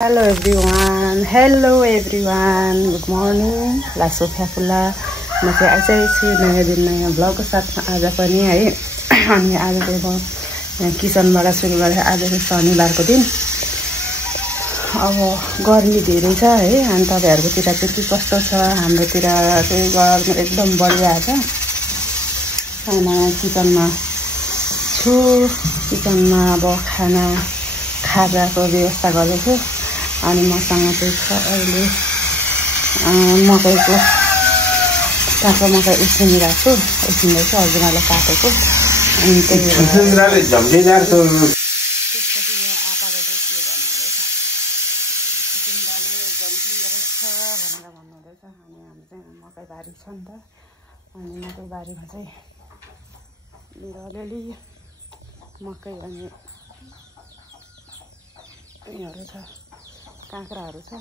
Hello everyone, good morning. La Sofia Fula. म चाहिँ आजै छु नयाँ दिन नयाँ ब्लगको साथमा आज पनि है। अनि आज चाहिँ म यहाँ किचनबाट सुरु गरेँ। आज चाहिँ शनिबारको दिन। अब गर्मी धेरै छ है। अनि तपाईहरुकोतिर चाहिँ के कस्तो छ? हाम्रोतिर चाहिँ गर्मी एकदम बढिरहेछ। अनि म यहाँ किचनमा छु। किचनमा अब खाजाको व्यवस्था गर्दैछु। अनि मसँग चाहिँ छ अहिले मकैको काँक्रो मकै उसिनिरहेको छु। उसिन्दैछु हजुरले काटेको। अनि त्यही उसिन्दाले झम्टेदार छ। त्यसपछि यहाँ आपाले चाहिँ के भन्नुहुँदैछ? उसिन्दाले झम्टिँदो रहेछ भनेर भन्नुहुँदैछ। अनि हाम्रो चाहिँ मकै बारी छ नि त। अनि मकै बारीमा चाहिँ मेरो अलिअलि मकै अनि उयोहरू छ, काँक्राहरू छ।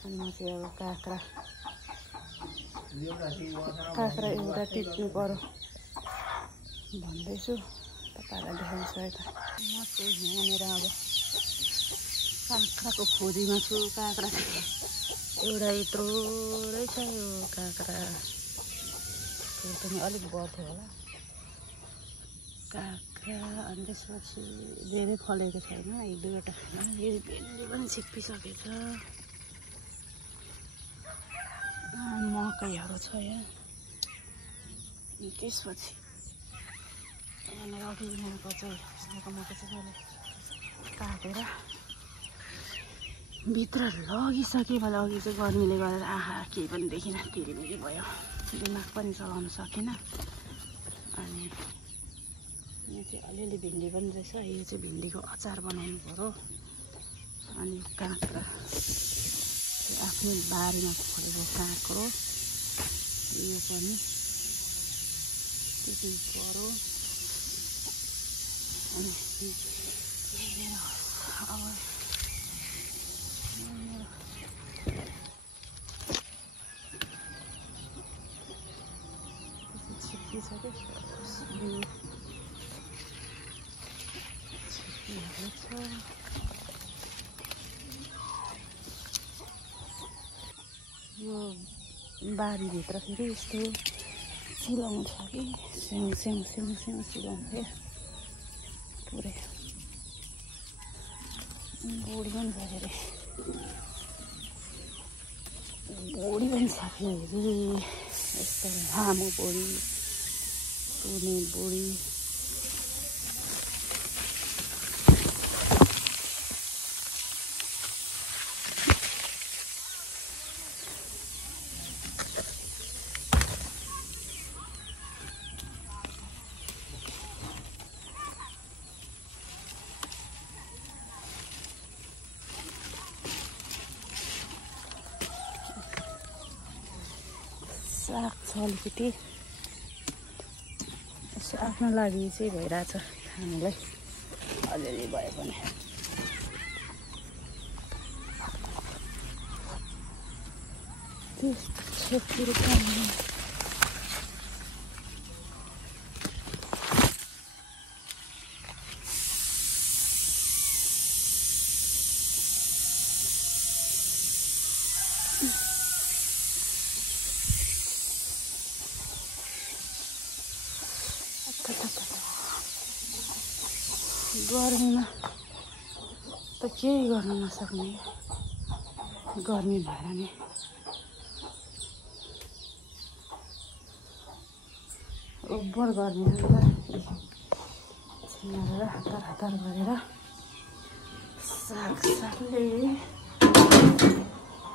अनि म चाहिँ अब काँक्रा एउटा टिप्नु पर्यो भन्दैछु। तपाईँलाई देखाउँछु है त। म चाहिँ यहाँनिर अब काँक्राको खोजीमा छु। काँक्रा एउटा यत्रो रहेछ यो काँक्रा। पनि अलिक बढ्थ्यो होला काँक्रा। अनि त्यसपछि धेरै फलेको छैन, एक दुईवटा छैन। यो भिन्डी पनि छिप्पिसकेछ। मकैहरू छ यहाँ। त्यसपछि यहाँनिर अघि यहाँको चाहिँ मकै चाहिँ मैले काटेर भित्र लगिसकेँ। मैले अघि चाहिँ गर्मीले गरेर आहा केही पनि देखिनँ, तिरिमिरी भयो। दिमाग पनि चलाउन सकिनँ। अनि यहाँ चाहिँ अलिअलि भिन्डी पनि रहेछ। यो चाहिँ भिन्डीको अचार बनाउनु पर्यो। अनि काँक्रा आफ्नै बारीमा फलेको काँक्रो यो पनि टिप्नु पर्यो। अनि अब छिप्पिसक्यो। यो बारीभित्र फेरि यस्तो सिलाउँछ कि स्याउ सिलाउँछ पुरै। बोडी पनि छ अरे, बोडी पनि छ फेरि। यस्तो लामो बोडी, टुने बोडी। साग छ अलिकति। यसो आफ्नो लागि चाहिँ भइरहेछ खानुलाई अलिअलि भए पनि। त्यस्तो कुरो गर्मीमा त केही गर्न नसक्ने। गर्मी भएर नि ओभर गर्मी हो नि त। छिमेर हतार गरेर सागले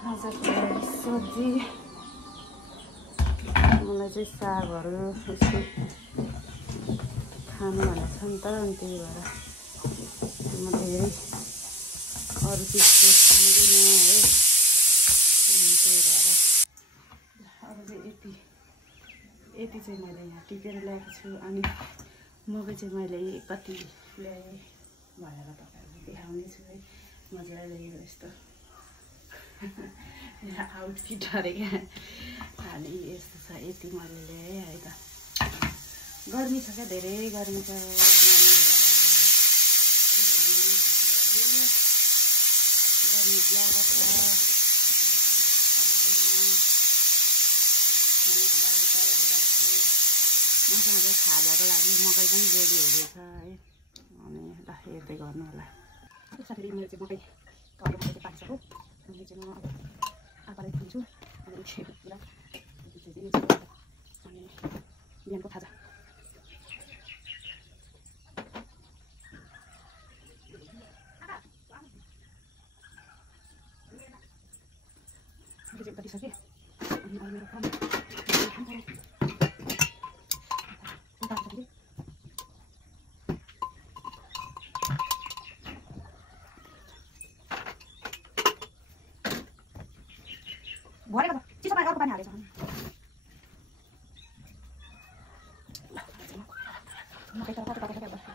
आजको लागि सब्जी। मलाई चाहिँ सागहरू यस्तो खानु भनेको छ नि त। अनि त्यही भएर म धेरै अरू चिजको खाँदिनँ है। अनि त्यही भएर अरू चाहिँ यति चाहिँ मैले यहाँ टिपेर ल्याएको छु। अनि मकै चाहिँ मैले कति ल्याएँ भनेर तपाईँहरूलाई देखाउने छु है। मजाले यो यस्तो यहाँ आउटफिट अरे क्या। अनि यस्तो छ, यति मैले ल्याएँ है त। गर्मी छ क्या, धेरै गर्मी छ। खाजाको लागि मकै पनि रेडी हुँदैछ है अनि ल हेर्दै गर्नु होला साथीले मेरो चाहिँ मकै घरको मकै चाहिँ पाकिसक्यो अनि चाहिँ म आपालाई दिन्छु अनि पुरा अनि बिहानको खाजा कटिसकेँ अनि अब मेरो काम भरेको त चिसो पानी अर्को पानी हालेछ मकै तर कति पाकेछ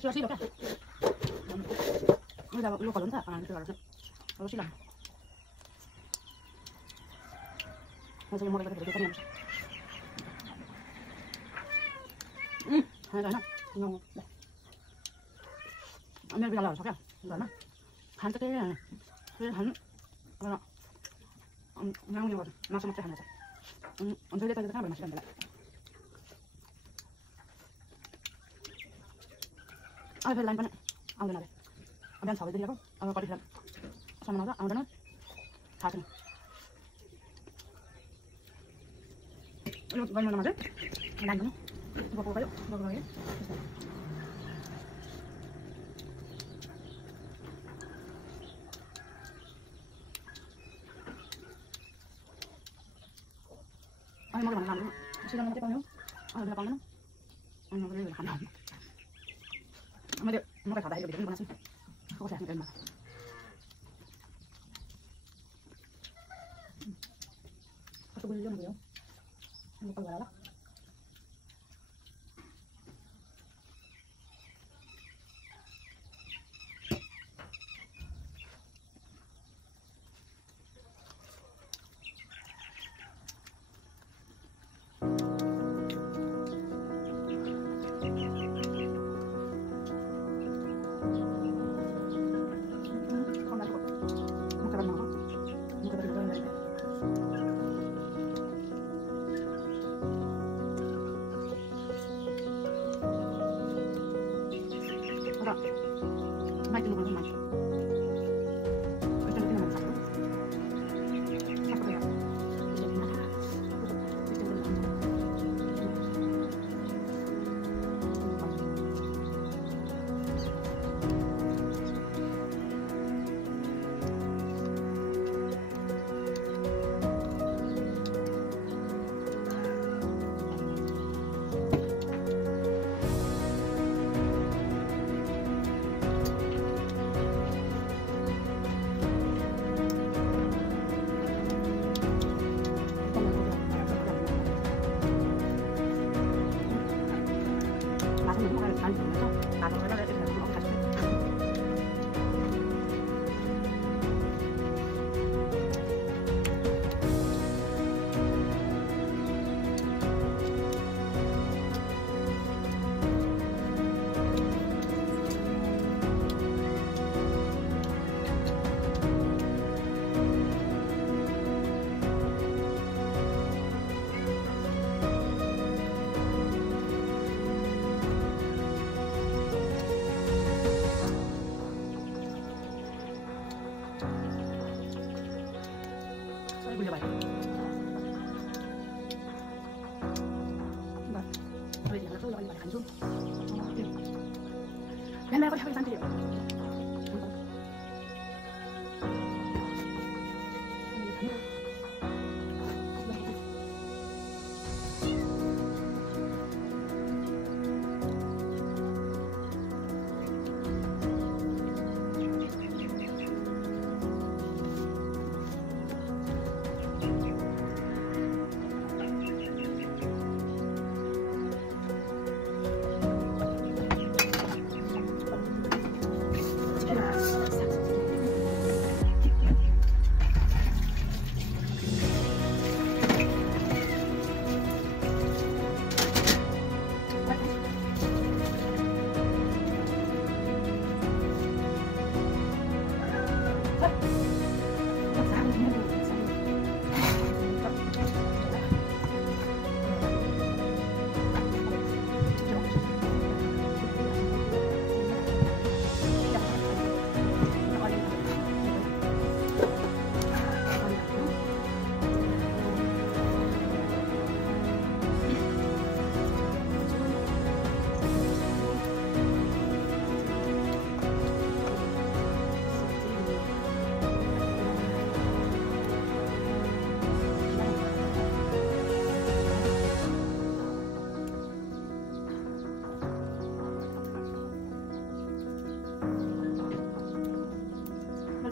Masih loh kan? Ini udah lu kalau enggak kan itu harusnya. Kalau sih lah. Masih mau kita kan ya. Enak. Ngon. Ini biar lalu sakit. Enggak mah. Han cái này. Cái hắn nó ngang như vậy. Nó xong cái hắn này. Ông thấy cái cái masih ada. Ada lain banyak, ada nada. Ada yang sawit dari aku, ada kau di dalam. Sama nada, ada nada. Hasil. Lu banyak mana aja? Lain banyak. Bawa kayu, bawa kayu. Ayo mau kemana? Sudah nanti panggil. Ada panggil. Ayo boleh berhambat. Mau cái thảo đại được để con xin không có thể ăn mà có tôi luôn rồi không có vào đó Mai tunggu dulu mai. Kita nanti masak. Apa ya? Punya baik. Vâng. Bây giờ là tôi gọi là hành dung. Nên đây có thể sang kia.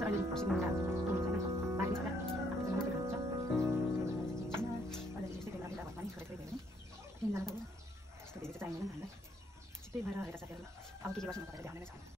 अहिले फर्सीको मुन्टा छैन बारी छ आफ्नो मात्रै खान्छ छैन अहिले यस्तै बेला बेला पनि थोरै थोरै भयो भने तिनजना त हो यस्तो धेरै चाहिँ चाहिँदैन हामीलाई छिट्टै भएर हेर्दा साथीहरू अब के गर्छ म तपाईँलाई देखाउने नै छ